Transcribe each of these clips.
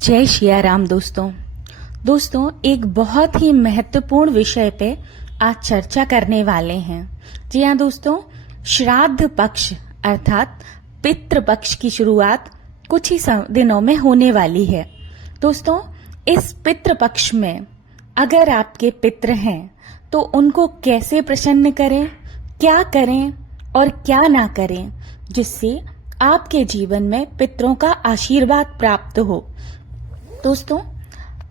जय शिया राम दोस्तों एक बहुत ही महत्वपूर्ण विषय पे आज चर्चा करने वाले हैं। जी हाँ दोस्तों, श्राद्ध पक्ष अर्थात पितृ पक्ष की शुरुआत कुछ ही दिनों में होने वाली है। दोस्तों, इस पितृ पक्ष में अगर आपके पितृ हैं तो उनको कैसे प्रसन्न करें, क्या करें और क्या ना करें जिससे आपके जीवन में पितरों का आशीर्वाद प्राप्त हो। दोस्तों,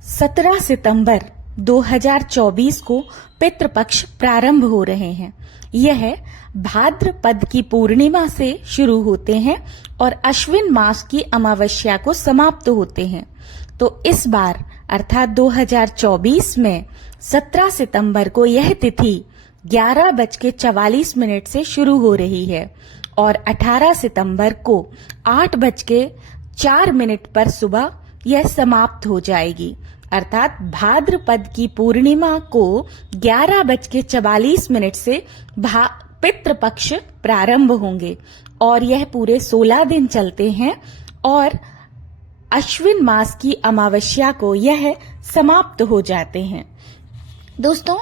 17 सितंबर 2024 को पितृपक्ष प्रारंभ हो रहे हैं। यह भाद्रपद की पूर्णिमा से शुरू होते हैं और अश्विन मास की अमावस्या को समाप्त होते हैं। तो इस बार अर्थात 2024 में 17 सितंबर को यह तिथि 11:44 से शुरू हो रही है और 18 सितंबर को 8:04 पर सुबह यह समाप्त हो जाएगी। अर्थात भाद्रपद की पूर्णिमा को 11:44 से पितृपक्ष प्रारंभ होंगे और यह पूरे 16 दिन चलते हैं और अश्विन मास की अमावस्या को यह समाप्त हो जाते हैं। दोस्तों,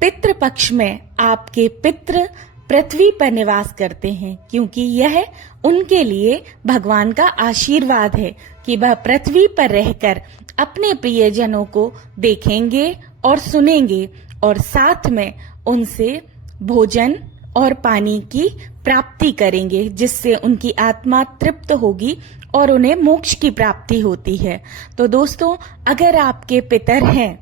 पितृपक्ष में आपके पितृ पृथ्वी पर निवास करते हैं क्योंकि यह उनके लिए भगवान का आशीर्वाद है कि वह पृथ्वी पर रहकर अपने प्रियजनों को देखेंगे और सुनेंगे और साथ में उनसे भोजन और पानी की प्राप्ति करेंगे, जिससे उनकी आत्मा तृप्त होगी और उन्हें मोक्ष की प्राप्ति होती है। तो दोस्तों, अगर आपके पितर हैं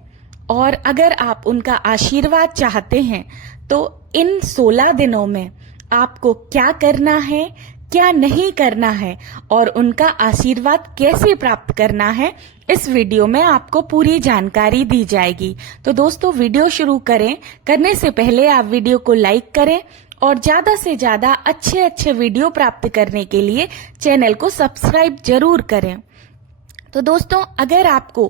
और अगर आप उनका आशीर्वाद चाहते हैं तो इन 16 दिनों में आपको क्या करना है, क्या नहीं करना है और उनका आशीर्वाद कैसे प्राप्त करना है, इस वीडियो में आपको पूरी जानकारी दी जाएगी। तो दोस्तों, वीडियो शुरू करने से पहले आप वीडियो को लाइक करें और ज्यादा से ज्यादा अच्छे वीडियो प्राप्त करने के लिए चैनल को सब्सक्राइब जरूर करें। तो दोस्तों, अगर आपको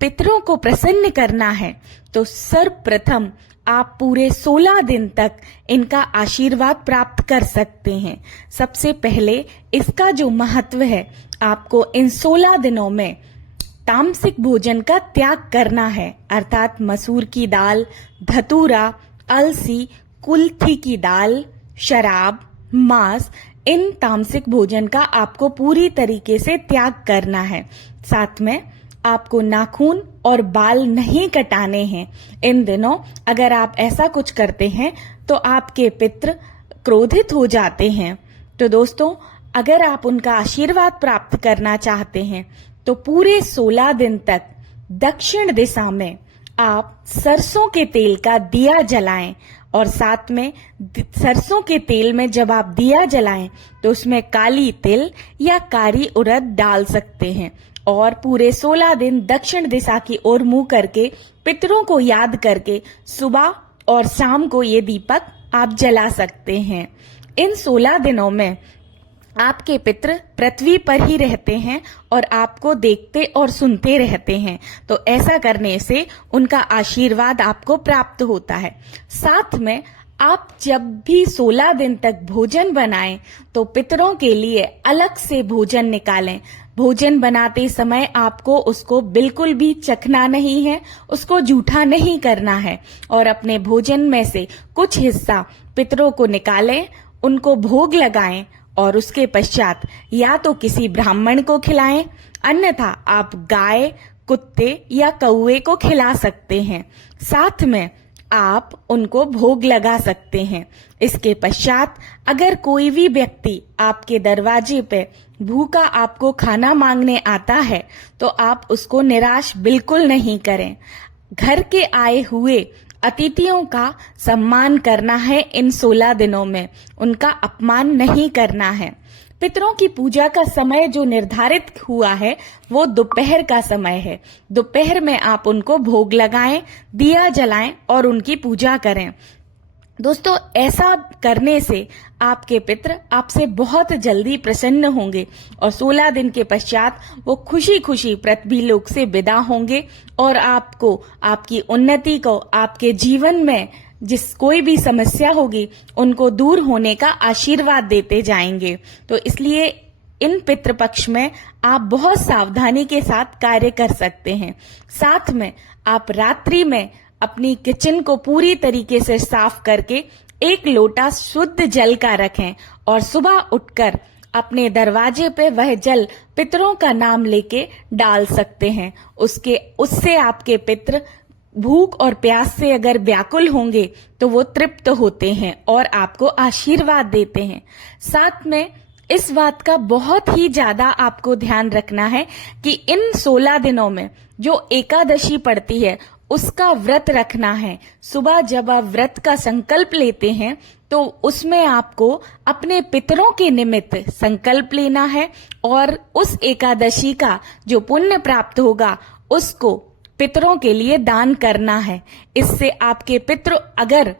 पितरों को प्रसन्न करना है तो सर्वप्रथम आप पूरे 16 दिन तक इनका आशीर्वाद प्राप्त कर सकते हैं। सबसे पहले इसका जो महत्व है, आपको इन 16 दिनों में तामसिक भोजन का त्याग करना है। अर्थात मसूर की दाल, धतूरा, अलसी, कुल्थी की दाल, शराब, मांस, इन तामसिक भोजन का आपको पूरी तरीके से त्याग करना है। साथ में आपको नाखून और बाल नहीं कटाने हैं। इन दिनों अगर आप ऐसा कुछ करते हैं तो आपके पितृ क्रोधित हो जाते हैं। तो दोस्तों, अगर आप उनका आशीर्वाद प्राप्त करना चाहते हैं तो पूरे 16 दिन तक दक्षिण दिशा में आप सरसों के तेल का दिया जलाएं और साथ में सरसों के तेल में जब आप दिया जलाएं तो उसमें काली तिल या कारी उड़द डाल सकते हैं और पूरे 16 दिन दक्षिण दिशा की ओर मुंह करके पितरों को याद करके सुबह और शाम को ये दीपक आप जला सकते हैं। इन 16 दिनों में आपके पितृ पृथ्वी पर ही रहते हैं और आपको देखते और सुनते रहते हैं। तो ऐसा करने से उनका आशीर्वाद आपको प्राप्त होता है। साथ में आप जब भी 16 दिन तक भोजन बनाएं तो पितरों के लिए अलग से भोजन निकालें। भोजन बनाते समय आपको उसको बिल्कुल भी चखना नहीं है, उसको जूठा नहीं करना है और अपने भोजन में से कुछ हिस्सा पितरों को निकालें, उनको भोग लगाएं और उसके पश्चात या तो किसी ब्राह्मण को खिलाएं, अन्यथा आप गाय, कुत्ते या कौवे को खिला सकते हैं। साथ में आप उनको भोग लगा सकते हैं। इसके पश्चात अगर कोई भी व्यक्ति आपके दरवाजे पे भूखा आपको खाना मांगने आता है तो आप उसको निराश बिल्कुल नहीं करें। घर के आए हुए अतिथियों का सम्मान करना है। इन 16 दिनों में उनका अपमान नहीं करना है। पितरों की पूजा का समय जो निर्धारित हुआ है वो दोपहर का समय है। दोपहर में आप उनको भोग लगाएं, दिया जलाएं और उनकी पूजा करें। दोस्तों, ऐसा करने से आपके पितृ आपसे बहुत जल्दी प्रसन्न होंगे और 16 दिन के पश्चात वो खुशी खुशी पृथ्वी लोक से विदा होंगे और आपको, आपकी उन्नति को, आपके जीवन में जिस कोई भी समस्या होगी उनको दूर होने का आशीर्वाद देते जाएंगे। तो इसलिए इन पितृपक्ष में आप बहुत सावधानी के साथ कार्य कर सकते हैं। साथ में आप रात्रि में अपनी किचन को पूरी तरीके से साफ करके एक लोटा शुद्ध जल का रखें और सुबह उठकर अपने दरवाजे पे वह जल पितरों का नाम लेके डाल सकते हैं। उससे आपके पितर भूख और प्यास से अगर व्याकुल होंगे तो वो तृप्त होते हैं और आपको आशीर्वाद देते हैं। साथ में इस बात का बहुत ही ज्यादा आपको ध्यान रखना है कि इन 16 दिनों में जो एकादशी पड़ती है उसका व्रत रखना है। सुबह जब आप व्रत का संकल्प लेते हैं तो उसमें आपको अपने पितरों के निमित्त संकल्प लेना है और उस एकादशी का जो पुण्य प्राप्त होगा उसको पितरों के लिए दान करना है। इससे आपके पितृ अगर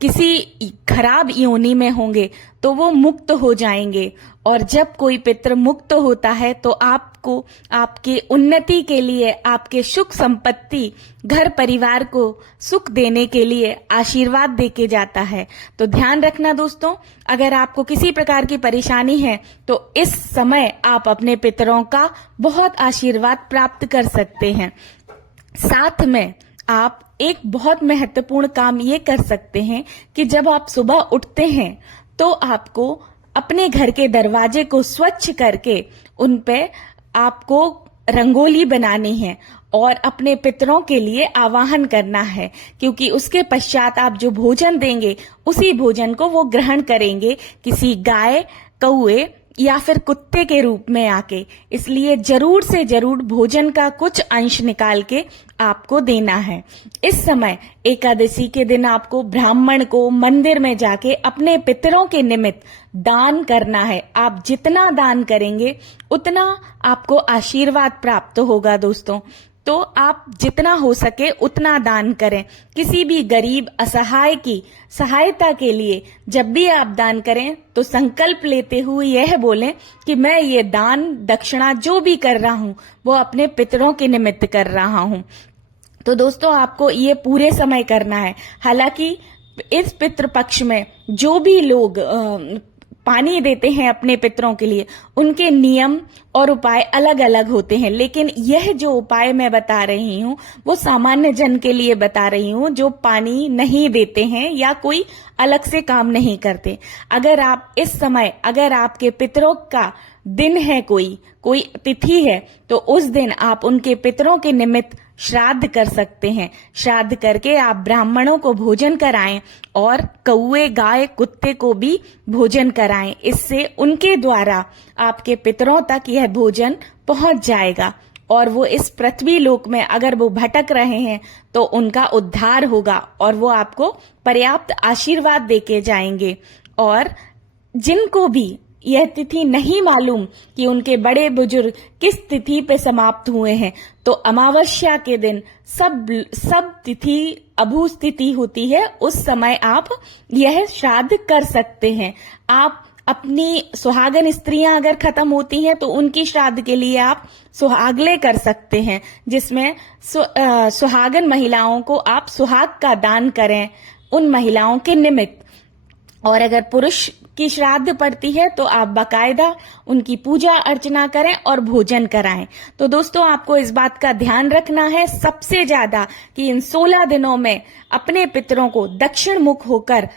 किसी खराब योनि में होंगे तो वो मुक्त हो जाएंगे और जब कोई पितृ मुक्त होता है तो आपको आपकी उन्नति के लिए, आपके सुख संपत्ति, घर परिवार को सुख देने के लिए आशीर्वाद देके जाता है। तो ध्यान रखना दोस्तों, अगर आपको किसी प्रकार की परेशानी है तो इस समय आप अपने पितरों का बहुत आशीर्वाद प्राप्त कर सकते हैं। साथ में आप एक बहुत महत्वपूर्ण काम ये कर सकते हैं कि जब आप सुबह उठते हैं तो आपको अपने घर के दरवाजे को स्वच्छ करके उन पे आपको रंगोली बनानी है और अपने पितरों के लिए आवाहन करना है, क्योंकि उसके पश्चात आप जो भोजन देंगे उसी भोजन को वो ग्रहण करेंगे किसी गाय, कौए या फिर कुत्ते के रूप में आके। इसलिए जरूर से जरूर भोजन का कुछ अंश निकाल के आपको देना है। इस समय एकादशी के दिन आपको ब्राह्मण को मंदिर में जाके अपने पितरों के निमित्त दान करना है। आप जितना दान करेंगे उतना आपको आशीर्वाद प्राप्त होगा दोस्तों। तो आप जितना हो सके उतना दान करें। किसी भी गरीब असहाय की सहायता के लिए जब भी आप दान करें तो संकल्प लेते हुए यह बोलें कि मैं ये दान दक्षिणा जो भी कर रहा हूं वो अपने पितरों के निमित्त कर रहा हूं। तो दोस्तों आपको ये पूरे समय करना है। हालांकि इस पितृपक्ष में जो भी लोग पानी देते हैं अपने पितरों के लिए उनके नियम और उपाय अलग अलग होते हैं, लेकिन यह जो उपाय मैं बता रही हूँ वो सामान्य जन के लिए बता रही हूँ जो पानी नहीं देते हैं या कोई अलग से काम नहीं करते। अगर आप इस समय अगर आपके पितरों का दिन है, कोई तिथि है, तो उस दिन आप उनके पितरों के निमित्त श्राद्ध कर सकते हैं। श्राद्ध करके आप ब्राह्मणों को भोजन कराएं और कौए, गाय, कुत्ते को भी भोजन कराएं। इससे उनके द्वारा आपके पितरों तक यह भोजन पहुंच जाएगा और वो इस पृथ्वी लोक में अगर वो भटक रहे हैं तो उनका उद्धार होगा और वो आपको पर्याप्त आशीर्वाद देके जाएंगे। और जिनको भी यह तिथि नहीं मालूम कि उनके बड़े बुजुर्ग किस तिथि पे समाप्त हुए हैं, तो अमावस्या के दिन सब तिथि अभूत तिथि होती है, उस समय आप यह श्राद्ध कर सकते हैं। आप अपनी सुहागन स्त्रियां अगर खत्म होती हैं तो उनकी श्राद्ध के लिए आप सुहागले कर सकते हैं, जिसमें सुहागन महिलाओं को आप सुहाग का दान करें उन महिलाओं के निमित्त। और अगर पुरुष की श्राद्ध पड़ती है तो आप बाकायदा उनकी पूजा अर्चना करें और भोजन कराएं। तो दोस्तों आपको इस बात का ध्यान रखना है सबसे ज्यादा कि इन 16 दिनों में अपने पितरों को दक्षिण मुख होकर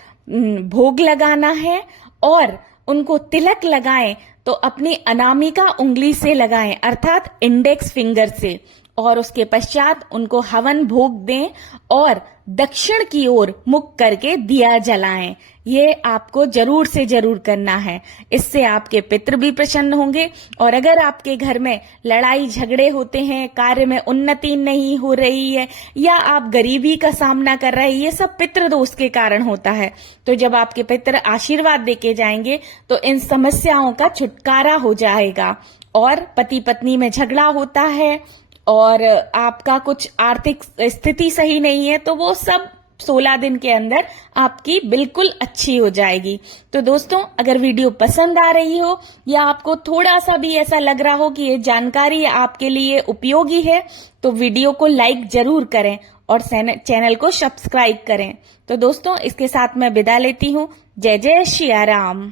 भोग लगाना है और उनको तिलक लगाएं तो अपनी अनामिका उंगली से लगाएं, अर्थात इंडेक्स फिंगर से, और उसके पश्चात उनको हवन भोग दें और दक्षिण की ओर मुख करके दिया जलाएं। ये आपको जरूर से जरूर करना है। इससे आपके पितृ भी प्रसन्न होंगे। और अगर आपके घर में लड़ाई झगड़े होते हैं, कार्य में उन्नति नहीं हो रही है या आप गरीबी का सामना कर रहे हैं, ये सब पितृ दोष के कारण होता है। तो जब आपके पितृ आशीर्वाद देके जाएंगे तो इन समस्याओं का छुटकारा हो जाएगा। और पति पत्नी में झगड़ा होता है और आपका कुछ आर्थिक स्थिति सही नहीं है तो वो सब 16 दिन के अंदर आपकी बिल्कुल अच्छी हो जाएगी। तो दोस्तों अगर वीडियो पसंद आ रही हो या आपको थोड़ा सा भी ऐसा लग रहा हो कि ये जानकारी आपके लिए उपयोगी है तो वीडियो को लाइक जरूर करें और चैनल को सब्सक्राइब करें। तो दोस्तों इसके साथ मैं विदा लेती हूँ। जय जय श्री राम।